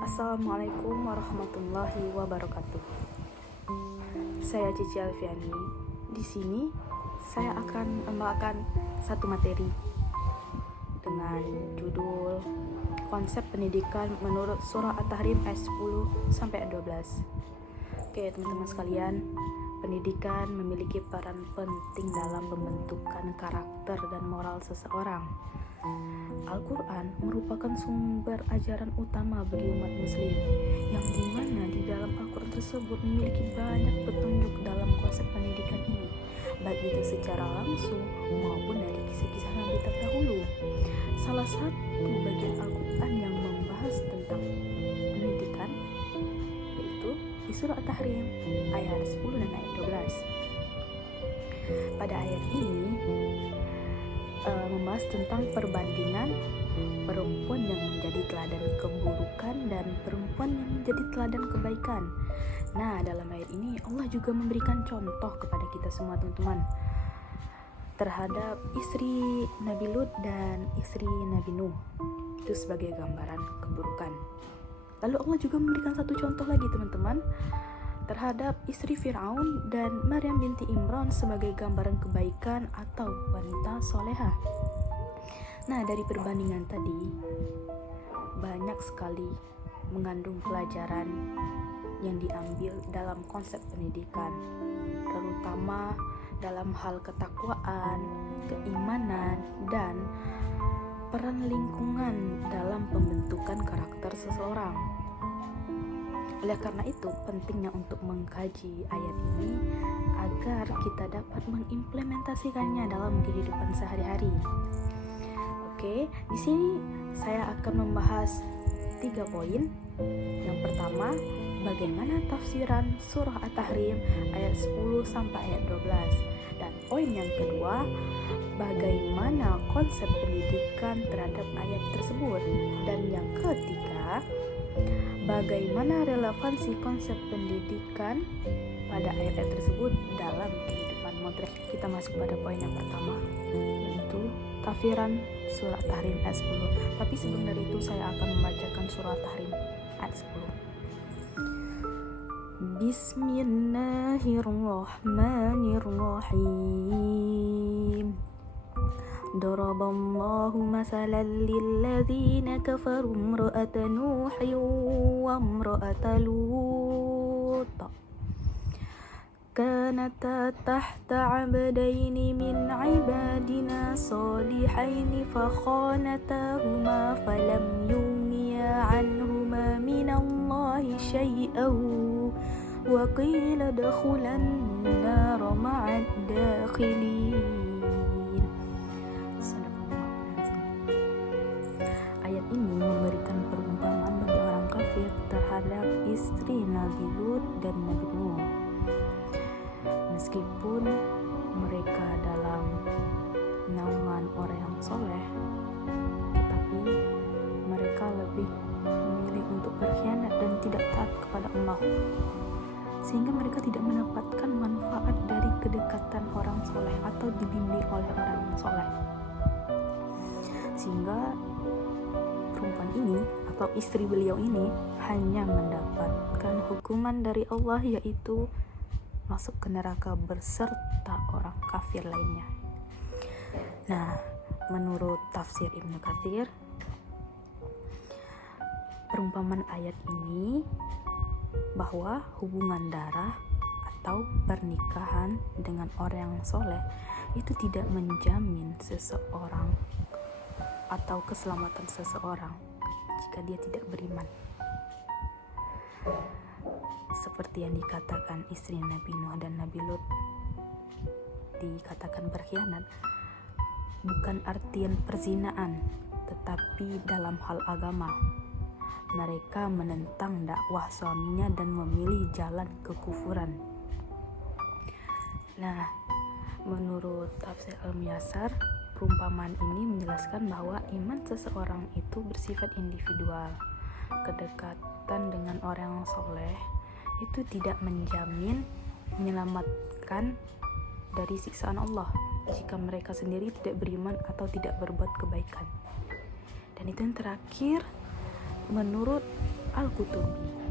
Assalamualaikum warahmatullahi wabarakatuh. Saya Cici Alfiani. Di sini saya akan membawakan satu materi dengan judul Konsep Pendidikan menurut Surah At-Tahrim ayat 10 sampai 12. Oke, teman-teman sekalian, pendidikan memiliki peran penting dalam pembentukan karakter dan moral seseorang. Al-Quran merupakan sumber ajaran utama bagi umat muslim, yang dimana di dalam Al-Quran tersebut memiliki banyak petunjuk dalam konsep pendidikan ini, baik itu secara langsung maupun dari kisah-kisah Nabi terdahulu. Salah satu bagian Al-Quran yang membahas tentang pendidikan yaitu di surah At-Tahrim ayat 10 dan ayat 12. Pada ayat ini membahas tentang perbandingan perempuan yang menjadi teladan keburukan dan perempuan yang menjadi teladan kebaikan. Nah, dalam ayat ini Allah juga memberikan contoh kepada kita semua, teman-teman, terhadap istri Nabi Lut dan istri Nabi Nuh, itu sebagai gambaran keburukan. Lalu Allah juga memberikan satu contoh lagi, teman-teman, terhadap istri Fir'aun dan Maryam binti Imran sebagai gambaran kebaikan atau wanita solehah. Nah, dari perbandingan tadi banyak sekali mengandung pelajaran yang diambil dalam konsep pendidikan, terutama dalam hal ketakwaan, keimanan, dan peran lingkungan dalam pembentukan karakter seseorang. Oleh karena itu, pentingnya untuk mengkaji ayat ini agar kita dapat mengimplementasikannya dalam kehidupan sehari-hari. Oke, di sini saya akan membahas 3 poin. Yang pertama, bagaimana tafsiran surah At-Tahrim ayat 10 sampai ayat 12. Dan poin yang kedua, bagaimana konsep pendidikan terhadap ayat tersebut. Dan yang ketiga, bagaimana relevansi konsep pendidikan pada ayat-ayat tersebut dalam kehidupan modern. Kita masuk pada poin yang pertama, yaitu tafsiran surah At-Tahrim ayat 10. Tapi sebelum dari itu saya akan membacakan surah At-Tahrim ayat 10. Bismillahirrahmanirrahim. Daraballahu masalan lilladzina kafaru imra'ata Nuhin wa imra'ata Lut kanata tahta 'abdaini min 'ibadina salihaini fakhanatahuma falam yughniya 'anhuma minallahi syai'an wa qila dakhulan nar ma'ad dakhilin. Ayat ini memberikan perumpamaan bagi orang kafir terhadap istri Nabi Lut dan Nabi Nuh. Meskipun mereka dalam naungan orang yang soleh, tetapi mereka lebih memilih untuk berkhianat dan tidak taat kepada Allah, sehingga mereka tidak mendapatkan manfaat dari kedekatan orang soleh atau dibimbing oleh orang soleh. Sehingga perempuan ini atau istri beliau ini hanya mendapatkan hukuman dari Allah, yaitu masuk ke neraka berserta orang kafir lainnya. Nah, menurut tafsir Ibnu Katsir, perumpamaan ayat ini bahwa hubungan darah atau pernikahan dengan orang yang soleh itu tidak menjamin seseorang atau keselamatan seseorang jika dia tidak beriman. Seperti yang dikatakan istri Nabi Nuh dan Nabi Lut dikatakan berkhianat, bukan artian perzinaan, tetapi dalam hal agama. Mereka menentang dakwah suaminya dan memilih jalan kekufuran. Nah, menurut tafsir Al-Muyassar, perumpamaan ini menjelaskan bahwa iman seseorang itu bersifat individual. Kedekatan dengan orang yang soleh itu tidak menjamin menyelamatkan dari siksaan Allah jika mereka sendiri tidak beriman atau tidak berbuat kebaikan. Dan itu yang terakhir, menurut Al-Qutubi.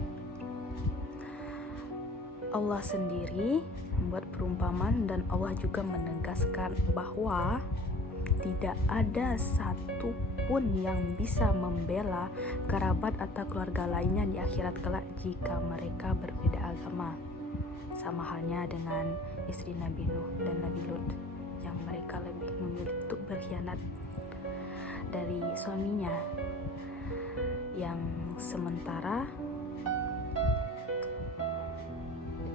Allah sendiri membuat perumpamaan dan Allah juga menegaskan bahwa tidak ada satu pun yang bisa membela kerabat atau keluarga lainnya di akhirat kelak jika mereka berbeda agama. Sama halnya dengan istri Nabi Nuh dan Nabi Lut yang mereka lebih memilih untuk berkhianat dari suaminya, yang sementara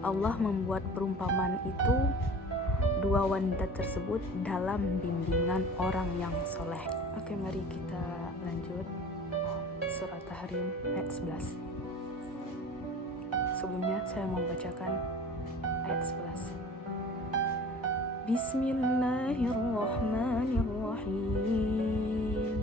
Allah membuat perumpamaan itu dua wanita tersebut dalam bimbingan orang yang soleh. Oke, mari kita lanjut surat Tahrim ayat 11. Sebelumnya saya mau bacakan ayat 11. Bismillahirrahmanirrahim.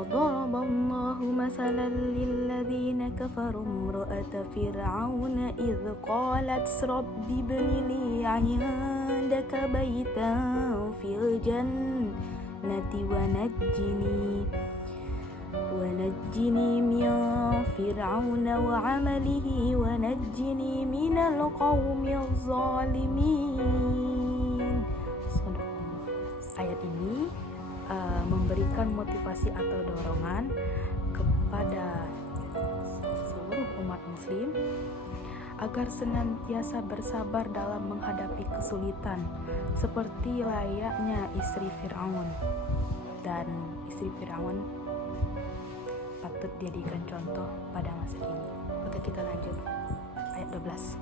وضرب الله مثلا للذين كفروا امرأة فرعون إذ قالت رب ابن لي عندك بيتا في الجنة ونجني من فرعون وعمله ونجني من القوم الظالمين. Ayat ini memberikan motivasi atau dorongan kepada seluruh umat muslim agar senantiasa bersabar dalam menghadapi kesulitan seperti layaknya istri Fir'aun. Dan istri Fir'aun patut dijadikan contoh pada masa kini. Oke, kita lanjut ayat 12.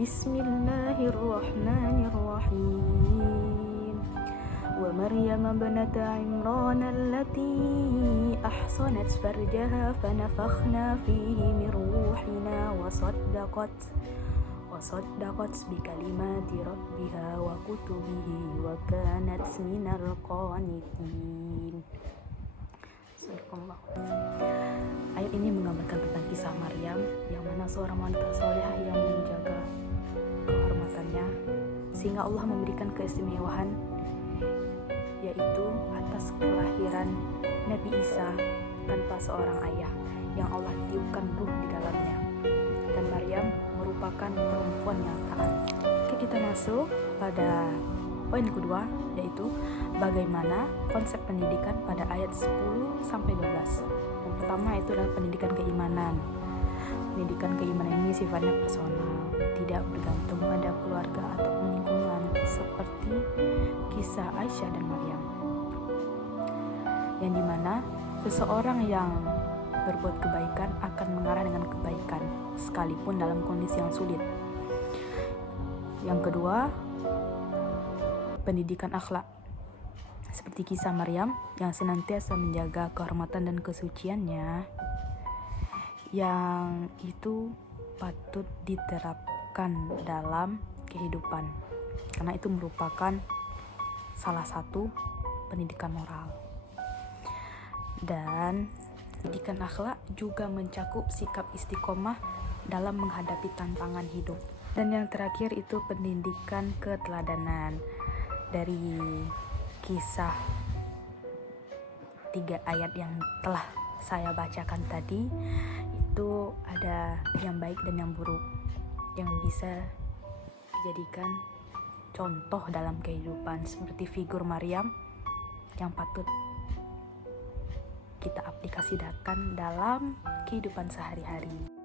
Bismillahirrahmanirrahim. ومريم ابنة عمران التي أحصنت فرجها فنفخنا فيه من روحنا وصدقت بكلمات ربها وكتبه وكانت من القانتين. Ayat ini menggambarkan tentang kisah Maryam, yang mana seorang wanita solehah yang menjaga kehormatannya sehingga Allah memberikan keistimewaan, yaitu atas kelahiran Nabi Isa tanpa seorang ayah yang Allah tiupkan ruh di dalamnya. Dan Maryam merupakan perempuan yang taat. Oke, kita masuk pada poin kedua, yaitu bagaimana konsep pendidikan pada ayat 10-12. Yang pertama itu adalah pendidikan keimanan. Pendidikan keimanan ini sifatnya personal, tidak bergantung pada keluarga atau lingkungan, seperti kisah Aisyah dan Maryam, yang dimana seseorang yang berbuat kebaikan akan mengarah dengan kebaikan sekalipun dalam kondisi yang sulit. Yang kedua, pendidikan akhlak, seperti kisah Maryam yang senantiasa menjaga kehormatan dan kesuciannya, yang itu patut diterapkan dalam kehidupan, karena itu merupakan salah satu pendidikan moral. Dan pendidikan akhlak juga mencakup sikap istiqomah dalam menghadapi tantangan hidup. Dan yang terakhir itu pendidikan keteladanan. Dari kisah 3 ayat yang telah saya bacakan tadi, itu ada yang baik dan yang buruk yang bisa dijadikan contoh dalam kehidupan, seperti figur Maryam yang patut kita aplikasikan dalam kehidupan sehari-hari.